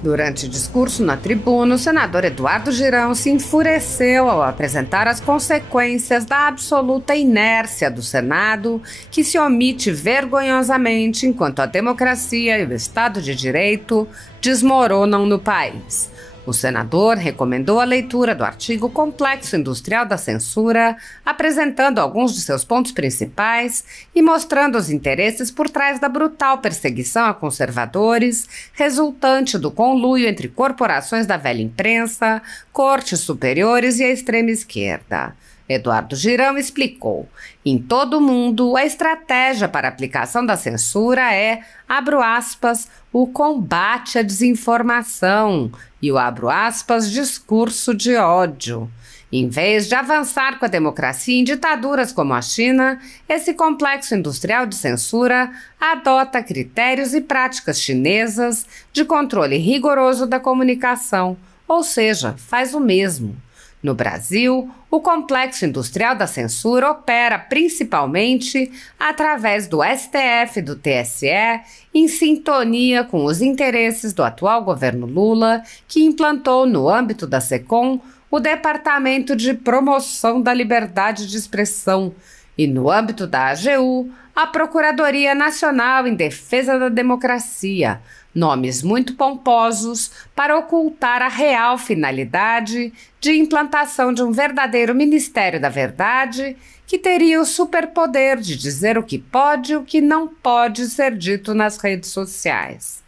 Durante discurso na tribuna, o senador Eduardo Girão se enfureceu ao apresentar as consequências da absoluta inércia do Senado, que se omite vergonhosamente enquanto a democracia e o Estado de Direito desmoronam no país. O senador recomendou a leitura do artigo Complexo Industrial da Censura, apresentando alguns de seus pontos principais e mostrando os interesses por trás da brutal perseguição a conservadores, resultante do conluio entre corporações da velha imprensa, cortes superiores e a extrema esquerda. Eduardo Girão explicou: em todo o mundo, a estratégia para a aplicação da censura é, abro aspas, o combate à desinformação e o, abro aspas, discurso de ódio. Em vez de avançar com a democracia em ditaduras como a China, esse complexo industrial de censura adota critérios e práticas chinesas de controle rigoroso da comunicação, ou seja, faz o mesmo. No Brasil, o complexo industrial da censura opera principalmente através do STF e do TSE, em sintonia com os interesses do atual governo Lula, que implantou no âmbito da SECOM o Departamento de Promoção da Liberdade de Expressão e, no âmbito da AGU, a Procuradoria Nacional em Defesa da Democracia, nomes muito pomposos para ocultar a real finalidade de implantação de um verdadeiro Ministério da Verdade que teria o superpoder de dizer o que pode e o que não pode ser dito nas redes sociais.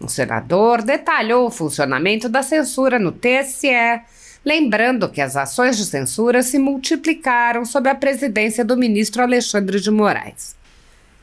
O senador detalhou o funcionamento da censura no TSE, lembrando que as ações de censura se multiplicaram sob a presidência do ministro Alexandre de Moraes.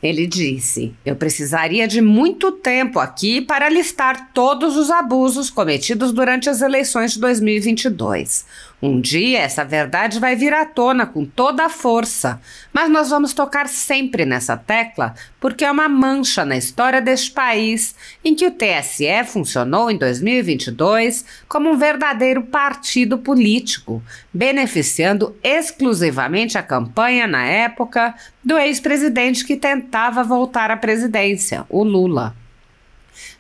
Ele disse: eu precisaria de muito tempo aqui para listar todos os abusos cometidos durante as eleições de 2022. Um dia essa verdade vai vir à tona com toda a força, mas nós vamos tocar sempre nessa tecla porque é uma mancha na história deste país em que o TSE funcionou em 2022 como um verdadeiro partido político, beneficiando exclusivamente a campanha na época do ex-presidente que tentava voltar à presidência, o Lula.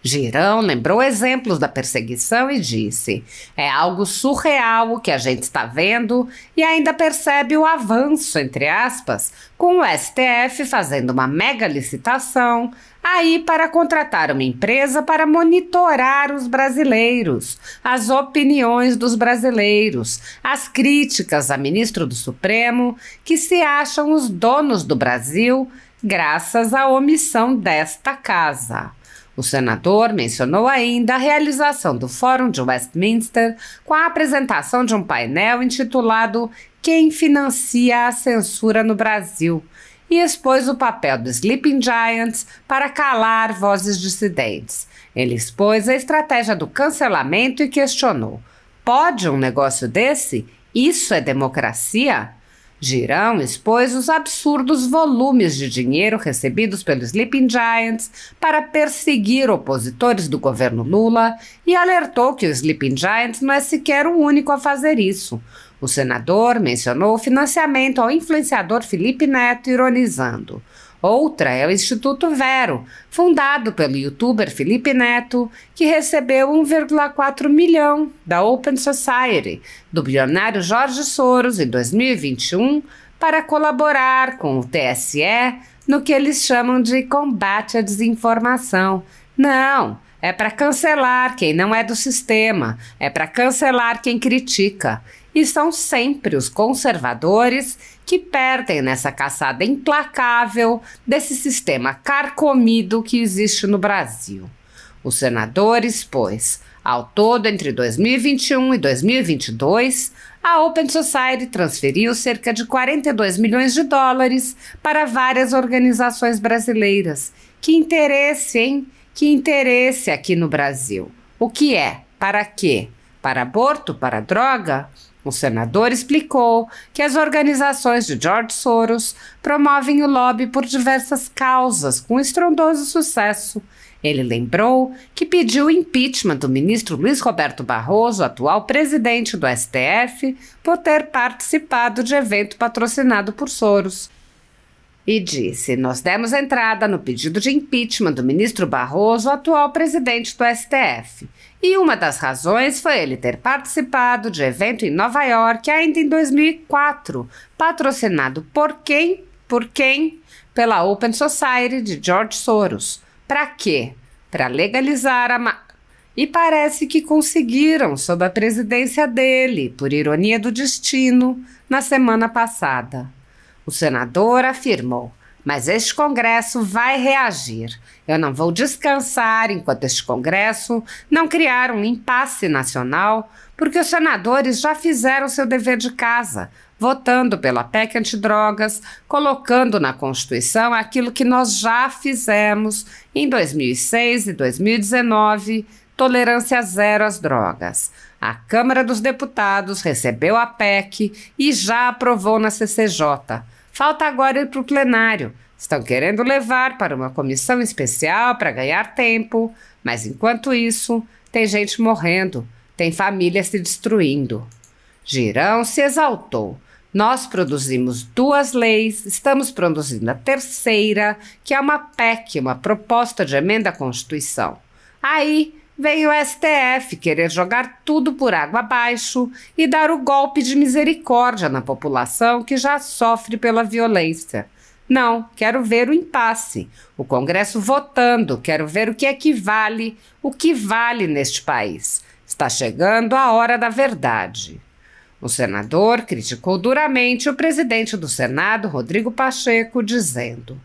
Girão lembrou exemplos da perseguição e disse: é algo surreal o que a gente está vendo e ainda percebe o avanço, entre aspas, com o STF fazendo uma mega licitação aí para contratar uma empresa para monitorar os brasileiros, as opiniões dos brasileiros, as críticas a ministro do Supremo que se acham os donos do Brasil graças à omissão desta casa. O senador mencionou ainda a realização do Fórum de Westminster com a apresentação de um painel intitulado Quem Financia a Censura no Brasil e expôs o papel do Sleeping Giants para calar vozes dissidentes. Ele expôs a estratégia do cancelamento e questionou: pode um negócio desse? Isso é democracia? Girão expôs os absurdos volumes de dinheiro recebidos pelos Sleeping Giants para perseguir opositores do governo Lula e alertou que o Sleeping Giants não é sequer o único a fazer isso. O senador mencionou o financiamento ao influenciador Felipe Neto, ironizando: outra é o Instituto Vero, fundado pelo youtuber Felipe Neto, que recebeu 1,4 milhão da Open Society, do bilionário Jorge Soros, em 2021, para colaborar com o TSE no que eles chamam de combate à desinformação. Não, é para cancelar quem não é do sistema, é para cancelar quem critica. E são sempre os conservadores que perdem nessa caçada implacável desse sistema carcomido que existe no Brasil. O senador expôs: ao todo, entre 2021 e 2022, a Open Society transferiu cerca de 42 milhões de dólares para várias organizações brasileiras. Que interesse, hein? Que interesse aqui no Brasil. O que é? Para quê? Para aborto? Para droga? O senador explicou que as organizações de George Soros promovem o lobby por diversas causas com estrondoso sucesso. Ele lembrou que pediu o impeachment do ministro Luiz Roberto Barroso, atual presidente do STF, por ter participado de evento patrocinado por Soros. e disse: nós demos entrada no pedido de impeachment do ministro Barroso, atual presidente do STF. E uma das razões foi ele ter participado de evento em Nova York ainda em 2004, patrocinado por quem? Por quem? Pela Open Society de George Soros. Para quê? Para legalizar E parece que conseguiram sob a presidência dele, por ironia do destino, na semana passada. O senador afirmou: mas este Congresso vai reagir. Eu não vou descansar enquanto este Congresso não criar um impasse nacional, porque os senadores já fizeram seu dever de casa, votando pela PEC antidrogas, colocando na Constituição aquilo que nós já fizemos em 2006 e 2019, tolerância zero às drogas. A Câmara dos Deputados recebeu a PEC e já aprovou na CCJ. Falta agora ir para o plenário. Estão querendo levar para uma comissão especial para ganhar tempo, mas enquanto isso, tem gente morrendo, tem família se destruindo. Girão se exaltou. Nós produzimos 2 leis, estamos produzindo a terceira, que é uma PEC, uma proposta de emenda à Constituição. Aí veio o STF querer jogar tudo por água abaixo e dar o golpe de misericórdia na população que já sofre pela violência. Não, quero ver o impasse, o Congresso votando, quero ver o que vale neste país. Está chegando a hora da verdade. O senador criticou duramente o presidente do Senado, Rodrigo Pacheco, dizendo: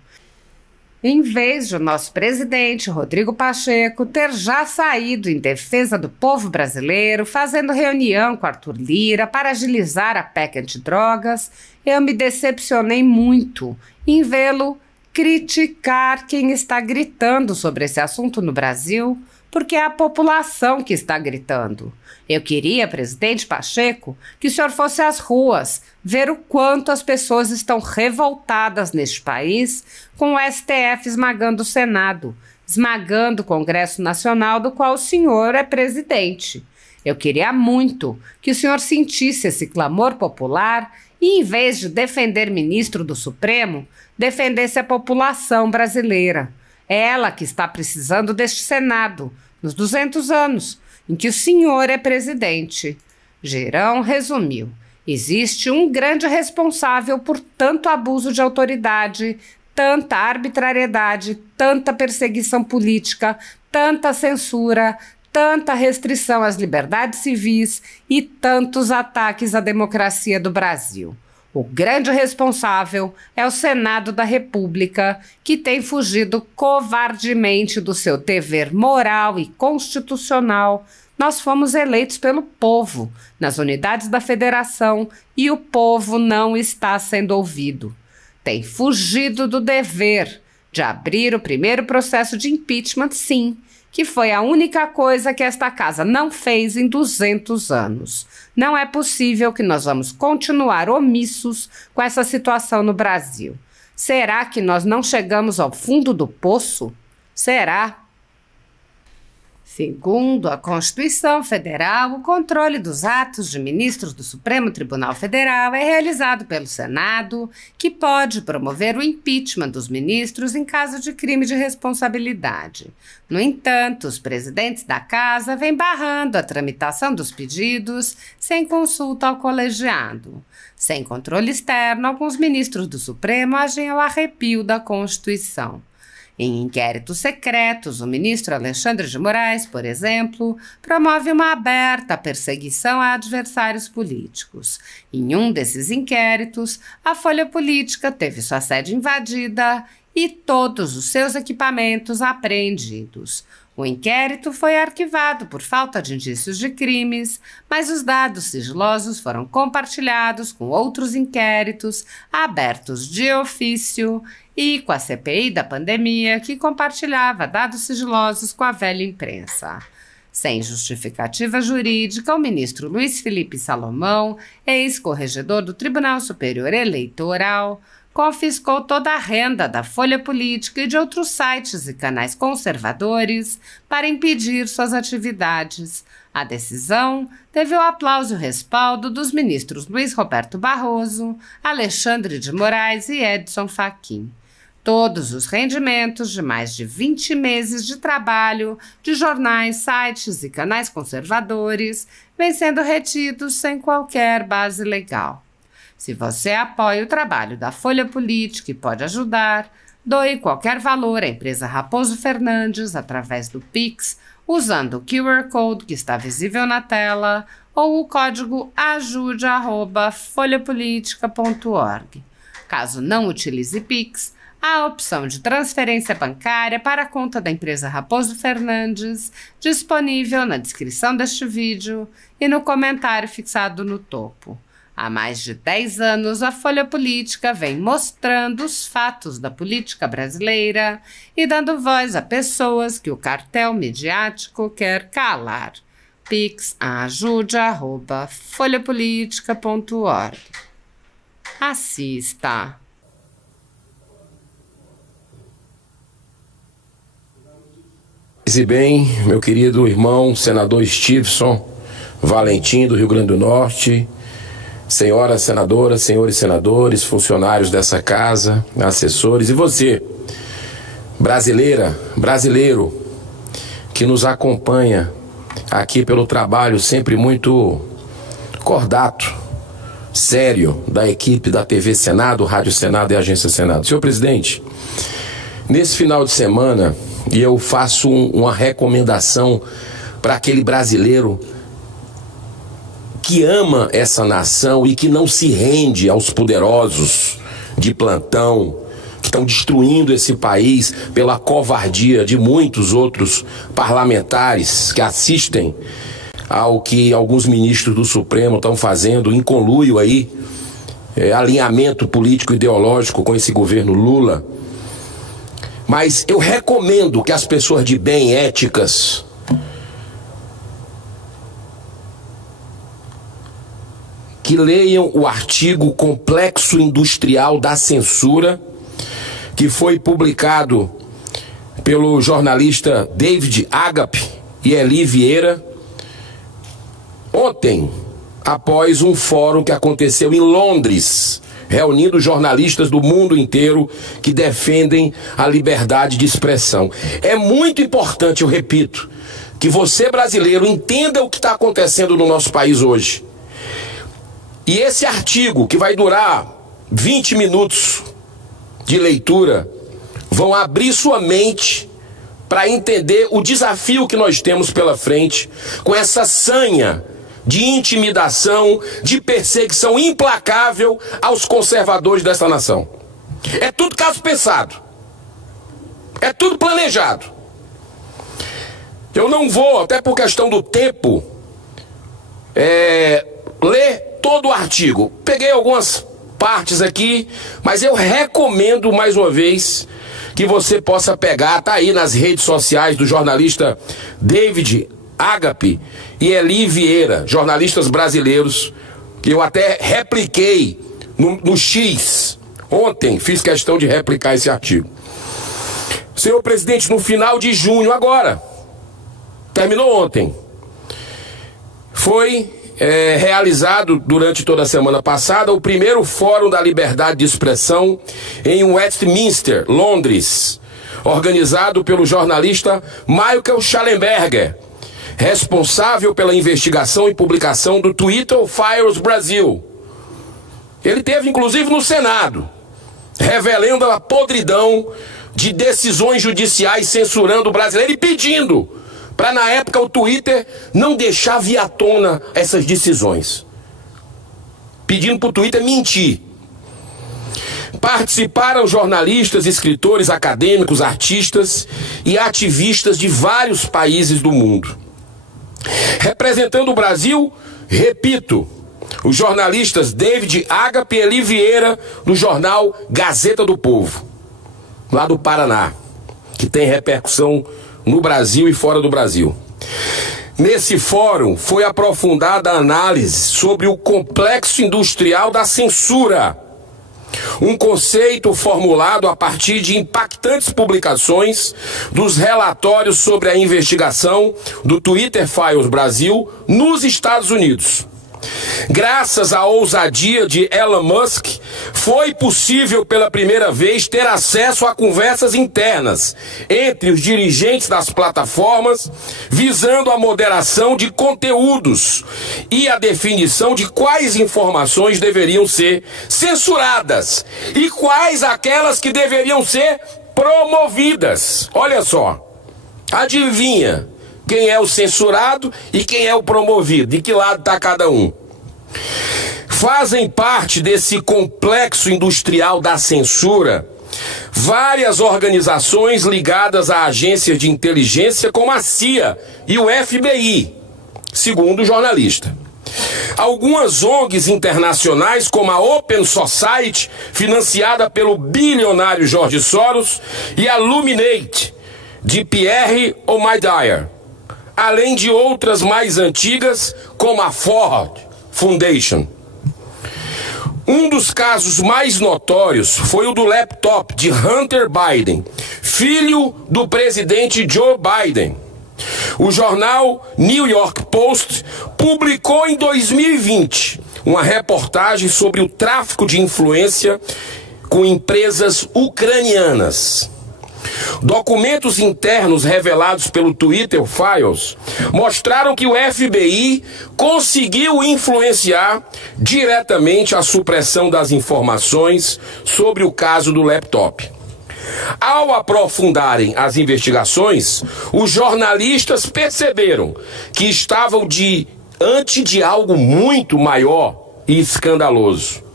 em vez de o nosso presidente, Rodrigo Pacheco, ter já saído em defesa do povo brasileiro, fazendo reunião com Arthur Lira para agilizar a PEC antidrogas, eu me decepcionei muito em vê-lo criticar quem está gritando sobre esse assunto no Brasil, porque é a população que está gritando. Eu queria, presidente Pacheco, que o senhor fosse às ruas, ver o quanto as pessoas estão revoltadas neste país com o STF esmagando o Senado, esmagando o Congresso Nacional, do qual o senhor é presidente. Eu queria muito que o senhor sentisse esse clamor popular e, em vez de defender ministro do Supremo, defendesse a população brasileira. É ela que está precisando deste Senado, nos 200 anos em que o senhor é presidente. Girão resumiu: existe um grande responsável por tanto abuso de autoridade, tanta arbitrariedade, tanta perseguição política, tanta censura, tanta restrição às liberdades civis e tantos ataques à democracia do Brasil. O grande responsável é o Senado da República, que tem fugido covardemente do seu dever moral e constitucional. Nós fomos eleitos pelo povo, nas unidades da federação, e o povo não está sendo ouvido. Tem fugido do dever de abrir o primeiro processo de impeachment, sim, que foi a única coisa que esta casa não fez em 200 anos. Não é possível que nós vamos continuar omissos com essa situação no Brasil. Será que nós não chegamos ao fundo do poço? Será? Segundo a Constituição Federal, o controle dos atos de ministros do Supremo Tribunal Federal é realizado pelo Senado, que pode promover o impeachment dos ministros em caso de crime de responsabilidade. No entanto, os presidentes da Casa vêm barrando a tramitação dos pedidos sem consulta ao colegiado. Sem controle externo, alguns ministros do Supremo agem ao arrepio da Constituição. Em inquéritos secretos, o ministro Alexandre de Moraes, por exemplo, promove uma aberta perseguição a adversários políticos. Em um desses inquéritos, a Folha Política teve sua sede invadida e todos os seus equipamentos apreendidos. O inquérito foi arquivado por falta de indícios de crimes, mas os dados sigilosos foram compartilhados com outros inquéritos abertos de ofício e com a CPI da pandemia, que compartilhava dados sigilosos com a velha imprensa. Sem justificativa jurídica, o ministro Luiz Felipe Salomão, ex-corregedor do Tribunal Superior Eleitoral, confiscou toda a renda da Folha Política e de outros sites e canais conservadores para impedir suas atividades. A decisão teve o aplauso e o respaldo dos ministros Luiz Roberto Barroso, Alexandre de Moraes e Edson Fachin. Todos os rendimentos de mais de 20 meses de trabalho de jornais, sites e canais conservadores vêm sendo retidos sem qualquer base legal. Se você apoia o trabalho da Folha Política e pode ajudar, doe qualquer valor à empresa Raposo Fernandes através do Pix, usando o QR Code que está visível na tela ou o código ajude@folhapolitica.org. Caso não utilize Pix, há a opção de transferência bancária para a conta da empresa Raposo Fernandes, disponível na descrição deste vídeo e no comentário fixado no topo. Há mais de 10 anos, a Folha Política vem mostrando os fatos da política brasileira e dando voz a pessoas que o cartel midiático quer calar. Pix ajude@folhapolitica.org. Assista. E bem, meu querido irmão, senador Stevenson Valentim, do Rio Grande do Norte, senhoras senadoras, senhores senadores, funcionários dessa casa, assessores, e você, brasileira, brasileiro, que nos acompanha aqui pelo trabalho sempre muito cordato, sério, da equipe da TV Senado, Rádio Senado e Agência Senado. Senhor presidente, nesse final de semana, e eu faço uma recomendação para aquele brasileiro que ama essa nação e que não se rende aos poderosos de plantão, que estão destruindo esse país pela covardia de muitos outros parlamentares que assistem ao que alguns ministros do Supremo estão fazendo em conluio aí, alinhamento político ideológico com esse governo Lula. Mas eu recomendo que as pessoas de bem, éticas, que leiam o artigo Complexo Industrial da Censura, que foi publicado pelo jornalista David Agape e Eli Vieira ontem, após um fórum que aconteceu em Londres, reunindo jornalistas do mundo inteiro que defendem a liberdade de expressão. É muito importante, eu repito, que você, brasileiro, entenda o que está acontecendo no nosso país hoje. E esse artigo, que vai durar 20 minutos de leitura, vão abrir sua mente para entender o desafio que nós temos pela frente com essa sanha de intimidação, de perseguição implacável aos conservadores dessa nação. É tudo caso pensado. É tudo planejado. Eu não vou, até por questão do tempo, ler todo o artigo. Peguei algumas partes aqui, mas eu recomendo mais uma vez que você possa pegar, tá aí nas redes sociais do jornalista David Agape e Eli Vieira, jornalistas brasileiros, que eu até repliquei no X. Ontem fiz questão de replicar esse artigo. Senhor presidente, no final de junho agora, terminou ontem, foi realizado durante toda a semana passada o primeiro Fórum da Liberdade de Expressão em Westminster, Londres, organizado pelo jornalista Michael Shellenberger, responsável pela investigação e publicação do Twitter Files Brasil. Ele teve inclusive no Senado, revelando a podridão de decisões judiciais censurando o brasileiro e pedindo para, na época, o Twitter não deixar vir à tona essas decisões. Pedindo para o Twitter mentir. Participaram jornalistas, escritores, acadêmicos, artistas e ativistas de vários países do mundo. Representando o Brasil, repito, os jornalistas David Agape e Eli Vieira, do jornal Gazeta do Povo, lá do Paraná, que tem repercussão no Brasil e fora do Brasil. Nesse fórum foi aprofundada a análise sobre o complexo industrial da censura, Um conceito formulado a partir de impactantes publicações dos relatórios sobre a investigação do Twitter Files Brasil nos Estados Unidos. Graças à ousadia de Elon Musk, foi possível pela primeira vez ter acesso a conversas internas entre os dirigentes das plataformas, visando a moderação de conteúdos e a definição de quais informações deveriam ser censuradas e quais aquelas que deveriam ser promovidas. Olha só, adivinha quem é o censurado e quem é o promovido? De que lado está cada um? Fazem parte desse complexo industrial da censura várias organizações ligadas a agências de inteligência como a CIA e o FBI, segundo o jornalista. Algumas ONGs internacionais como a Open Society, financiada pelo bilionário George Soros, e a Luminate, de Pierre Omidyar, além de outras mais antigas como a Ford Foundation. Um dos casos mais notórios foi o do laptop de Hunter Biden, filho do presidente Joe Biden. O jornal New York Post publicou em 2020 uma reportagem sobre o tráfico de influência com empresas ucranianas. Documentos internos revelados pelo Twitter Files mostraram que o FBI conseguiu influenciar diretamente a supressão das informações sobre o caso do laptop. Ao aprofundarem as investigações, os jornalistas perceberam que estavam diante de algo muito maior e escandaloso.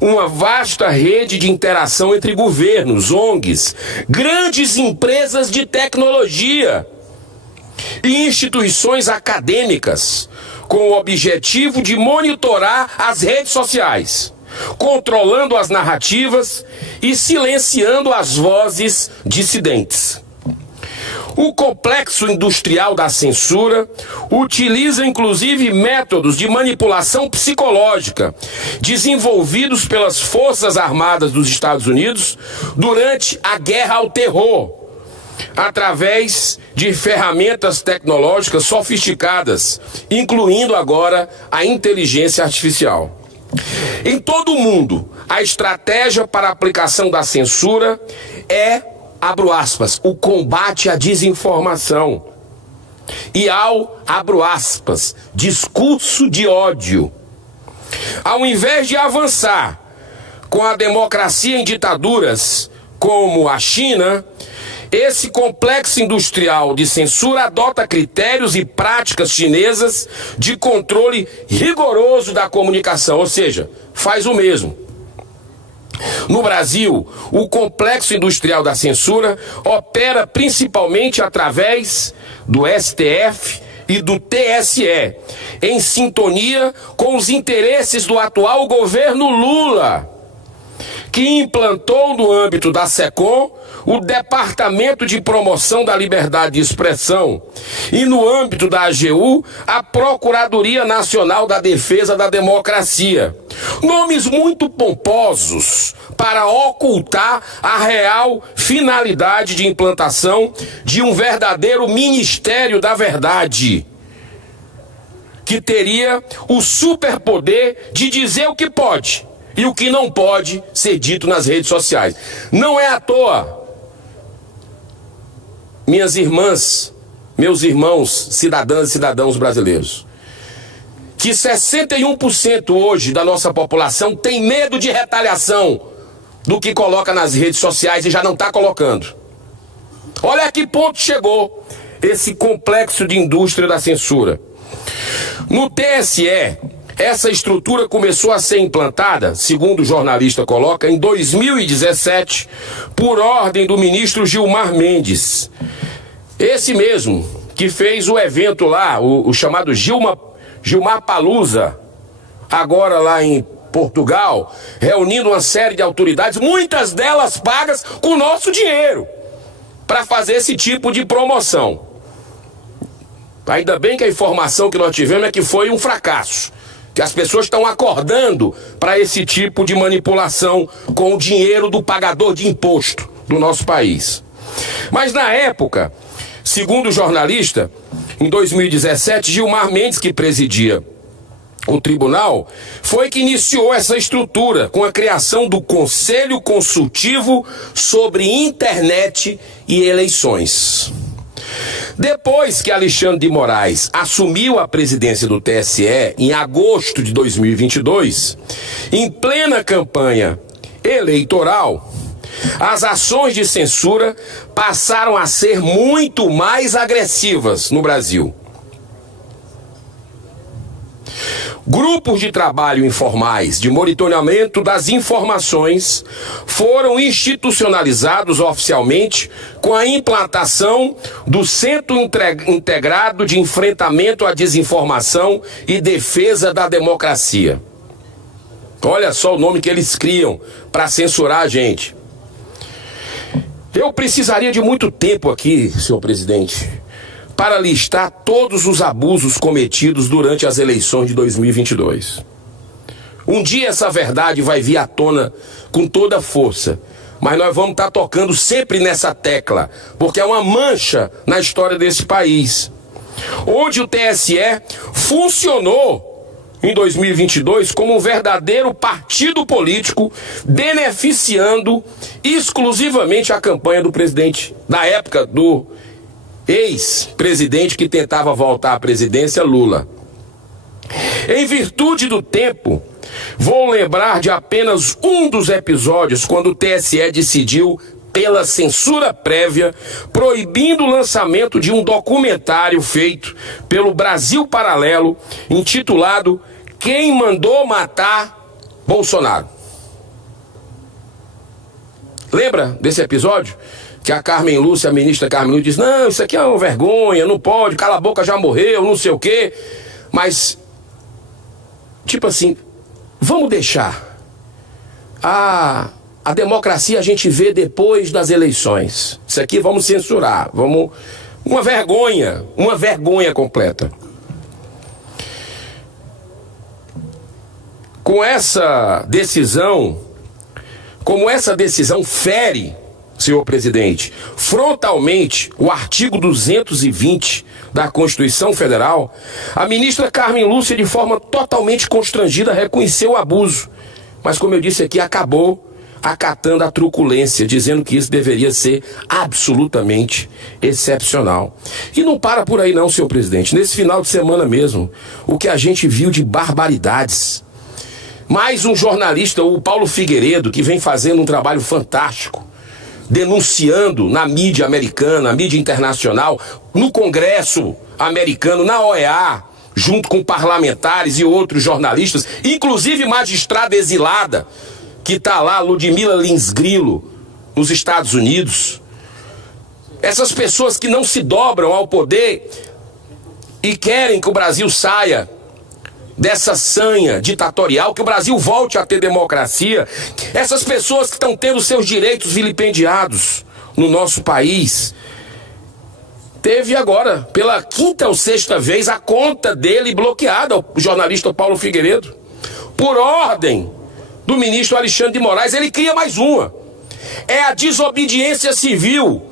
Uma vasta rede de interação entre governos, ONGs, grandes empresas de tecnologia e instituições acadêmicas, com o objetivo de monitorar as redes sociais, controlando as narrativas e silenciando as vozes dissidentes. O complexo industrial da censura utiliza inclusive métodos de manipulação psicológica desenvolvidos pelas Forças Armadas dos Estados Unidos durante a Guerra ao Terror, através de ferramentas tecnológicas sofisticadas, incluindo agora a inteligência artificial. Em todo o mundo, a estratégia para a aplicação da censura é, abro aspas, o combate à desinformação e ao, abro aspas, discurso de ódio. Ao invés de avançar com a democracia em ditaduras como a China, esse complexo industrial de censura adota critérios e práticas chinesas de controle rigoroso da comunicação, ou seja, faz o mesmo. No Brasil, o complexo industrial da censura opera principalmente através do STF e do TSE, em sintonia com os interesses do atual governo Lula, que implantou no âmbito da SECOM o Departamento de Promoção da Liberdade de Expressão e no âmbito da AGU a Procuradoria Nacional da Defesa da Democracia. Nomes muito pomposos para ocultar a real finalidade de implantação de um verdadeiro Ministério da Verdade, que teria o superpoder de dizer o que pode e o que não pode ser dito nas redes sociais. Não é à toa, minhas irmãs, meus irmãos, cidadãs e cidadãos brasileiros, que 61% hoje da nossa população tem medo de retaliação do que coloca nas redes sociais e já não está colocando. Olha a que ponto chegou esse complexo de indústria da censura. No TSE, essa estrutura começou a ser implantada, segundo o jornalista coloca, em 2017, por ordem do ministro Gilmar Mendes. Esse mesmo que fez o evento lá, o chamado Gilmar Palusa, agora lá em Portugal, reunindo uma série de autoridades, muitas delas pagas com o nosso dinheiro, para fazer esse tipo de promoção. Ainda bem que a informação que nós tivemos é que foi um fracasso. que as pessoas estão acordando para esse tipo de manipulação com o dinheiro do pagador de imposto do nosso país. Mas na época, segundo o jornalista, em 2017, Gilmar Mendes, que presidia o tribunal, foi que iniciou essa estrutura com a criação do Conselho Consultivo sobre Internet e Eleições. Depois que Alexandre de Moraes assumiu a presidência do TSE em agosto de 2022, em plena campanha eleitoral, as ações de censura passaram a ser muito mais agressivas no Brasil. Grupos de trabalho informais de monitoramento das informações foram institucionalizados oficialmente com a implantação do Centro Integrado de Enfrentamento à Desinformação e Defesa da Democracia. Olha só o nome que eles criam para censurar a gente. Eu precisaria de muito tempo aqui, senhor presidente, para listar todos os abusos cometidos durante as eleições de 2022. Um dia essa verdade vai vir à tona com toda a força, mas nós vamos estar tocando sempre nessa tecla, porque é uma mancha na história desse país, onde o TSE funcionou em 2022 como um verdadeiro partido político, beneficiando exclusivamente a campanha do presidente, na época do ex-presidente que tentava voltar à presidência, Lula. Em virtude do tempo, vou lembrar de apenas um dos episódios quando o TSE decidiu, pela censura prévia, proibindo o lançamento de um documentário feito pelo Brasil Paralelo, intitulado Quem Mandou Matar Bolsonaro. Lembra desse episódio? Que a Carmen Lúcia, a ministra Carmen Lúcia, diz, não, isso aqui é uma vergonha, não pode, cala a boca, já morreu, não sei o quê. Mas, tipo assim, vamos deixar. A democracia a gente vê depois das eleições. Isso aqui vamos censurar, vamos... uma vergonha completa. Com essa decisão, como essa decisão fere, senhor presidente, frontalmente o artigo 220 da Constituição Federal, a ministra Carmen Lúcia, de forma totalmente constrangida, reconheceu o abuso. Mas, como eu disse aqui, acabou acatando a truculência, dizendo que isso deveria ser absolutamente excepcional. E não para por aí não, senhor presidente. Nesse final de semana mesmo, o que a gente viu de barbaridades. Mais um jornalista, o Paulo Figueiredo, que vem fazendo um trabalho fantástico, denunciando na mídia americana, na mídia internacional, no Congresso americano, na OEA, junto com parlamentares e outros jornalistas, inclusive magistrada exilada, que está lá, Ludmila Lins Grilo, nos Estados Unidos. Essas pessoas que não se dobram ao poder e querem que o Brasil saia dessa sanha ditatorial, que o Brasil volte a ter democracia. Essas pessoas que estão tendo seus direitos vilipendiados no nosso país. Teve agora, pela quinta ou sexta vez, a conta dele bloqueada, o jornalista Paulo Figueiredo, por ordem do ministro Alexandre de Moraes. Ele cria mais uma. É a desobediência civil.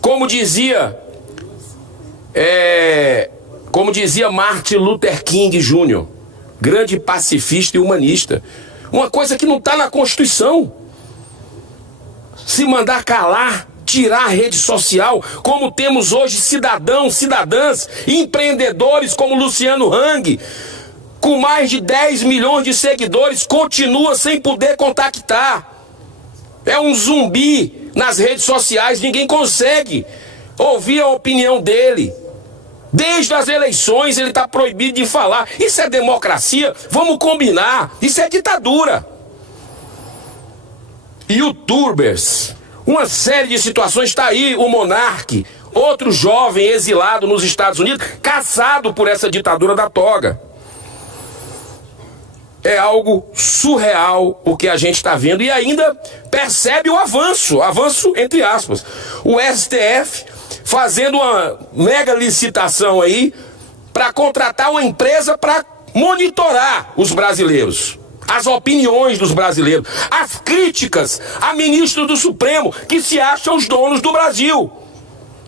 Como dizia Martin Luther King Jr., grande pacifista e humanista. Uma coisa que não está na Constituição. Se mandar calar, tirar a rede social, como temos hoje cidadãos, cidadãs, empreendedores como Luciano Hang, com mais de 10 milhões de seguidores, continua sem poder contactar. É um zumbi nas redes sociais, ninguém consegue ouvir a opinião dele. Desde as eleições ele está proibido de falar. Isso é democracia? Vamos combinar. Isso é ditadura. YouTubers, uma série de situações. Está aí o Monark, outro jovem exilado nos Estados Unidos, caçado por essa ditadura da toga. É algo surreal o que a gente está vendo, e ainda percebe o avanço entre aspas. O STF fazendo uma mega licitação aí para contratar uma empresa para monitorar os brasileiros, as opiniões dos brasileiros, as críticas a ministros do Supremo que se acham os donos do Brasil,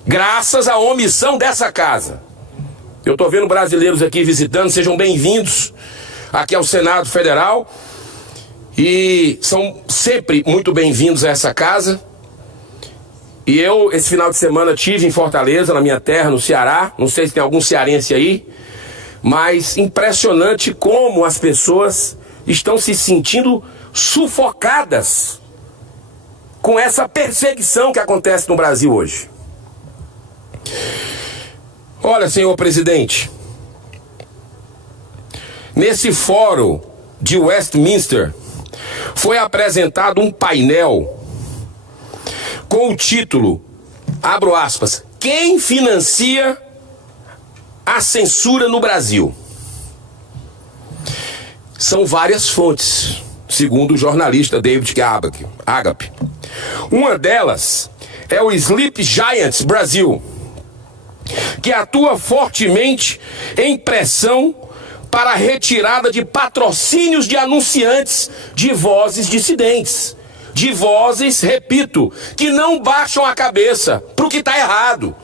graças à omissão dessa casa. Eu estou vendo brasileiros aqui visitando, sejam bem-vindos aqui ao Senado Federal, e são sempre muito bem-vindos a essa casa. E eu, esse final de semana, estive em Fortaleza, na minha terra, no Ceará. Não sei se tem algum cearense aí, mas impressionante como as pessoas estão se sentindo sufocadas com essa perseguição que acontece no Brasil hoje. Olha, senhor presidente, nesse fórum de Westminster foi apresentado um painel com o título, abro aspas, quem financia a censura no Brasil? São várias fontes, segundo o jornalista David Agape. Uma delas é o Sleep Giants Brasil, que atua fortemente em pressão para a retirada de patrocínios de anunciantes de vozes dissidentes. De vozes, repito, que não baixam a cabeça para o que está errado.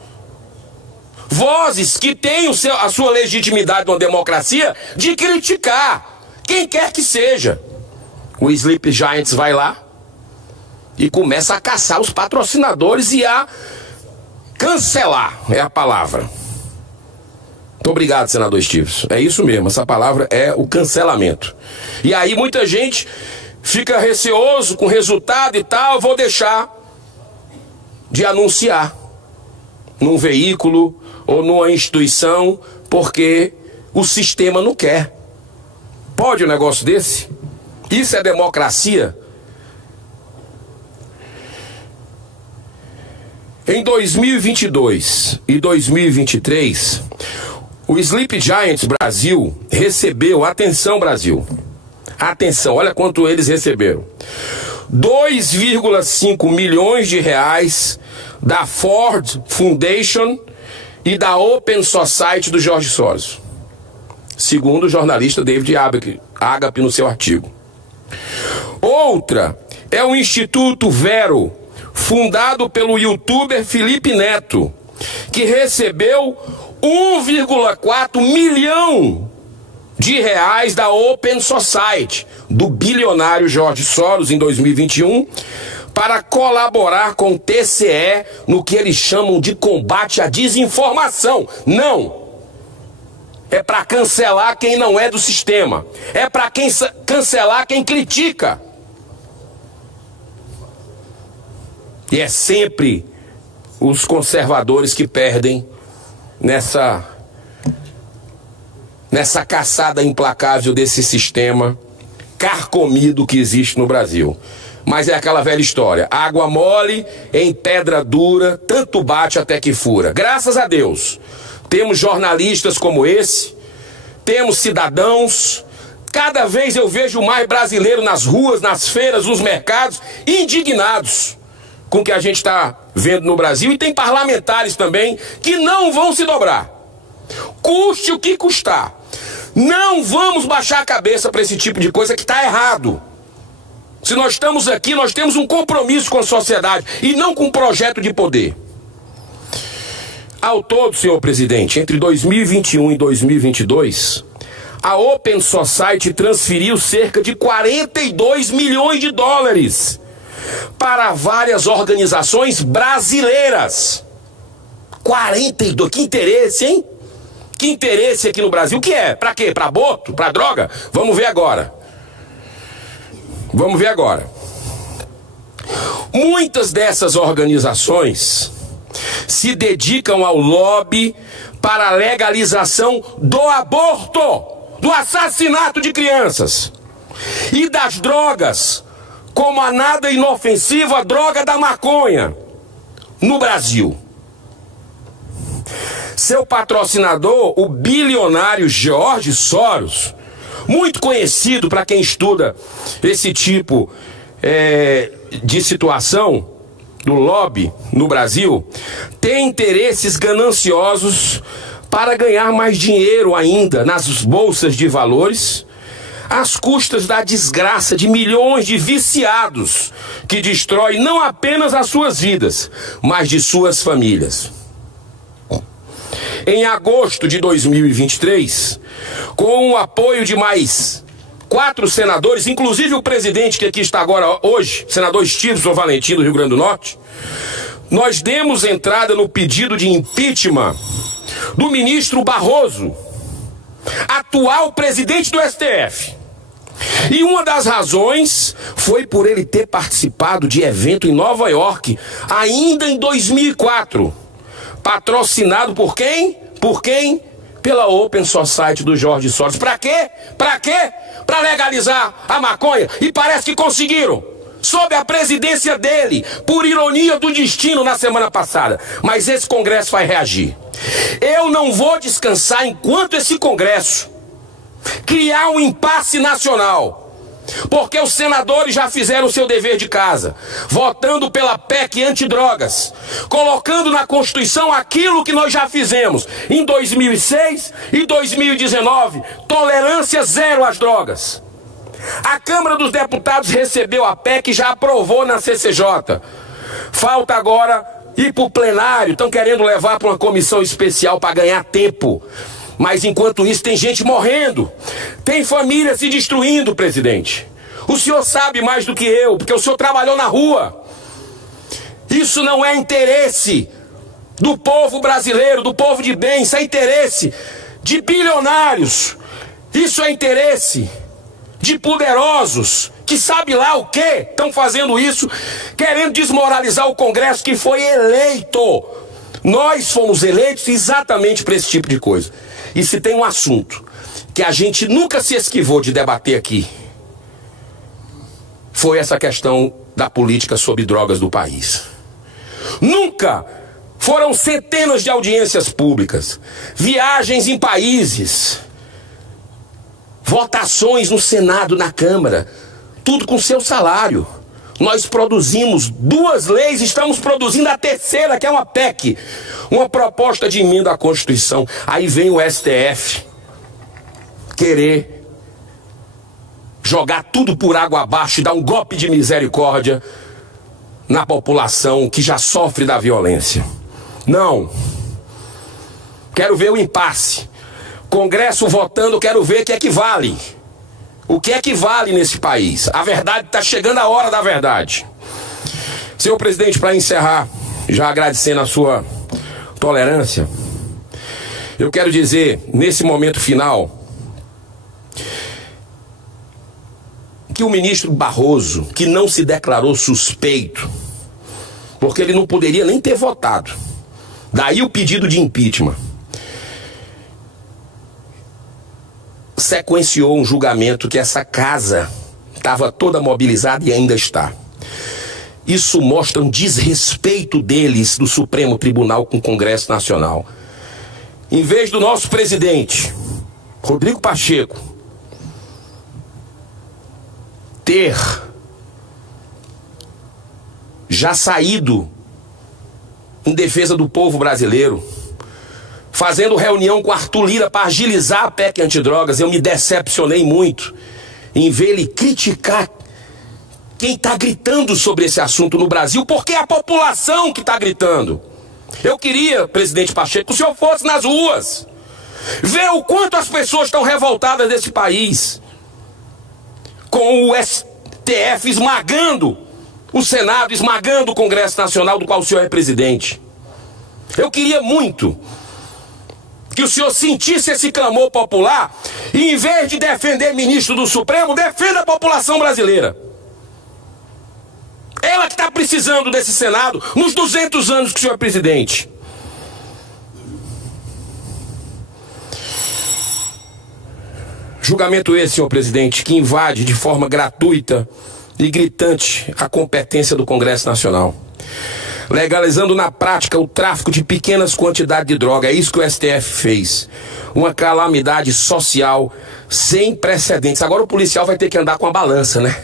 Vozes que têm a sua legitimidade numa democracia de criticar quem quer que seja. O Sleep Giants vai lá e começa a caçar os patrocinadores e a cancelar, é a palavra. Muito obrigado, senador Stevenson. É isso mesmo, essa palavra é o cancelamento. E aí muita gente fica receoso com o resultado e tal, vou deixar de anunciar num veículo ou numa instituição, porque o sistema não quer. Pode um negócio desse? Isso é democracia? Em 2022 e 2023, o Sleep Giants Brasil recebeu, atenção Brasil, atenção, olha quanto eles receberam, 2,5 milhões de reais da Ford Foundation e da Open Society do George Soros, segundo o jornalista David Agape no seu artigo. Outra é o Instituto Vero, fundado pelo youtuber Felipe Neto, que recebeu 1,4 milhão de reais da Open Society, do bilionário George Soros, em 2021, para colaborar com o TCE no que eles chamam de combate à desinformação. Não! É para cancelar quem não é do sistema. É para cancelar quem critica. E é sempre os conservadores que perdem nessa caçada implacável desse sistema carcomido que existe no Brasil. Mas é aquela velha história, água mole em pedra dura, tanto bate até que fura. Graças a Deus, temos jornalistas como esse, temos cidadãos. Cada vez eu vejo mais brasileiro nas ruas, nas feiras, nos mercados, indignados com o que a gente está vendo no Brasil, e tem parlamentares também que não vão se dobrar, custe o que custar. Não vamos baixar a cabeça para esse tipo de coisa que está errado. Se nós estamos aqui, nós temos um compromisso com a sociedade e não com um projeto de poder. Ao todo, senhor presidente, entre 2021 e 2022, a Open Society transferiu cerca de 42 milhões de dólares para várias organizações brasileiras. 42, que interesse, hein? Que interesse aqui no Brasil. O que é? Para quê? Para aborto? Para droga? Vamos ver agora. Vamos ver agora. Muitas dessas organizações se dedicam ao lobby para a legalização do aborto, do assassinato de crianças e das drogas, como a nada inofensiva droga da maconha no Brasil. Seu patrocinador, o bilionário George Soros, muito conhecido para quem estuda esse tipo de situação do lobby no Brasil, tem interesses gananciosos para ganhar mais dinheiro ainda nas bolsas de valores, às custas da desgraça de milhões de viciados que destrói não apenas as suas vidas, mas de suas famílias. Em agosto de 2023, com o apoio de mais 4 senadores, inclusive o presidente que aqui está agora hoje, senador Stevenson Valentim do Rio Grande do Norte, nós demos entrada no pedido de impeachment do ministro Barroso, atual presidente do STF. E uma das razões foi por ele ter participado de evento em Nova York, ainda em 2004. Patrocinado por quem? Por quem? Pela Open Society do Jorge Soros. Pra quê? Pra quê? Pra legalizar a maconha. E parece que conseguiram. Sob a presidência dele, por ironia do destino na semana passada. Mas esse Congresso vai reagir. Eu não vou descansar enquanto esse Congresso criar um impasse nacional, porque os senadores já fizeram o seu dever de casa, votando pela PEC antidrogas, colocando na Constituição aquilo que nós já fizemos em 2006 e 2019, tolerância zero às drogas. A Câmara dos Deputados recebeu a PEC e já aprovou na CCJ. Falta agora ir para o plenário, estão querendo levar para uma comissão especial para ganhar tempo. Mas enquanto isso tem gente morrendo, tem família se destruindo, presidente. O senhor sabe mais do que eu, porque o senhor trabalhou na rua. Isso não é interesse do povo brasileiro, do povo de bem, isso é interesse de bilionários. Isso é interesse de poderosos, que sabe lá o que estão fazendo isso, querendo desmoralizar o Congresso que foi eleito. Nós fomos eleitos exatamente para esse tipo de coisa. E se tem um assunto que a gente nunca se esquivou de debater aqui, foi essa questão da política sobre drogas do país. Nunca. Foram centenas de audiências públicas, viagens em países, votações no Senado, na Câmara, tudo com seu salário. Nós produzimos 2 leis, estamos produzindo a 3ª, que é uma PEC, uma proposta de emenda à Constituição. Aí vem o STF querer jogar tudo por água abaixo e dar um golpe de misericórdia na população que já sofre da violência. Não. Quero ver o impasse. Congresso votando, quero ver o que é que vale. O que é que vale nesse país? A verdade, está chegando a hora da verdade. Senhor presidente, para encerrar, já agradecendo a sua tolerância, eu quero dizer, nesse momento final, que o ministro Barroso, que não se declarou suspeito, porque ele não poderia nem ter votado, daí o pedido de impeachment, sequenciou um julgamento que essa casa estava toda mobilizada e ainda está. Isso mostra um desrespeito deles, do Supremo Tribunal, com o Congresso Nacional. Em vez do nosso presidente, Rodrigo Pacheco, ter já saído em defesa do povo brasileiro, fazendo reunião com Arthur Lira para agilizar a PEC antidrogas, eu me decepcionei muito em ver ele criticar quem está gritando sobre esse assunto no Brasil, porque é a população que está gritando. Eu queria, presidente Pacheco, que o senhor fosse nas ruas, ver o quanto as pessoas estão revoltadas desse país, com o STF esmagando o Senado, esmagando o Congresso Nacional, do qual o senhor é presidente. Eu queria muito que o senhor sentisse esse clamor popular e, em vez de defender ministro do Supremo, defenda a população brasileira. Ela que está precisando desse Senado nos 200 anos que o senhor é presidente. Julgamento esse, senhor presidente, que invade de forma gratuita e gritante a competência do Congresso Nacional, legalizando na prática o tráfico de pequenas quantidades de droga. É isso que o STF fez. Uma calamidade social sem precedentes. Agora o policial vai ter que andar com a balança, né?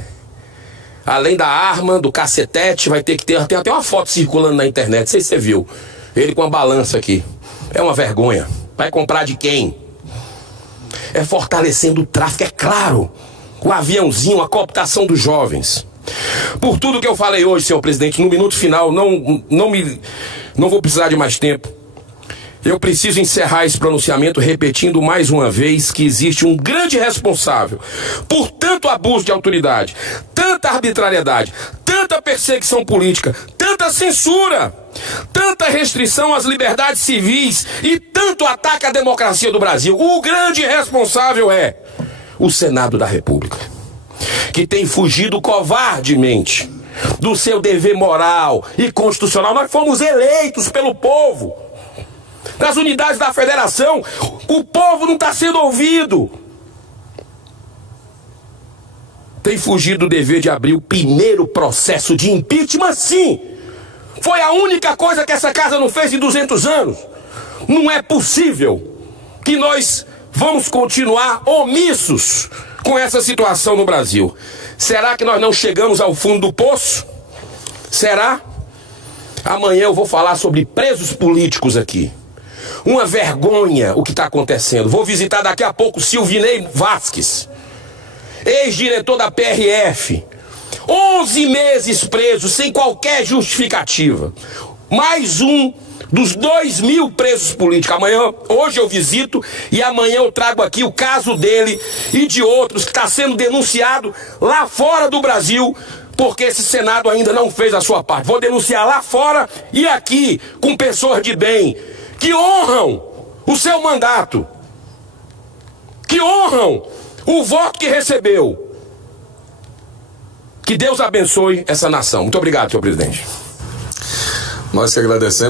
Além da arma, do cacetete, vai ter que ter... Tem até uma foto circulando na internet, não sei se você viu. Ele com a balança aqui. É uma vergonha. Vai comprar de quem? É fortalecendo o tráfico, é claro. O aviãozinho, a cooptação dos jovens. Por tudo que eu falei hoje, senhor presidente, no minuto final, não vou precisar de mais tempo. Eu preciso encerrar esse pronunciamento repetindo mais uma vez que existe um grande responsável por tanto abuso de autoridade, tanta arbitrariedade, tanta perseguição política, tanta censura, tanta restrição às liberdades civis e tanto ataque à democracia do Brasil. O grande responsável é o Senado da República, que tem fugido covardemente do seu dever moral e constitucional. Nós fomos eleitos pelo povo. Nas unidades da federação, o povo não está sendo ouvido. Tem fugido do dever de abrir o primeiro processo de impeachment, sim. Foi a única coisa que essa casa não fez em 200 anos. Não é possível que nós vamos continuar omissos com essa situação no Brasil. Será que nós não chegamos ao fundo do poço? Será? Amanhã eu vou falar sobre presos políticos aqui. Uma vergonha o que está acontecendo. Vou visitar daqui a pouco Silvinei Vasquez, ex-diretor da PRF. 11 meses preso, sem qualquer justificativa. Mais um dos 2.000 presos políticos. Hoje eu visito e amanhã eu trago aqui o caso dele e de outros que está sendo denunciado lá fora do Brasil, porque esse Senado ainda não fez a sua parte. Vou denunciar lá fora e aqui com pessoas de bem que honram o seu mandato, que honram o voto que recebeu. Que Deus abençoe essa nação. Muito obrigado, senhor presidente. Nós te agradecemos.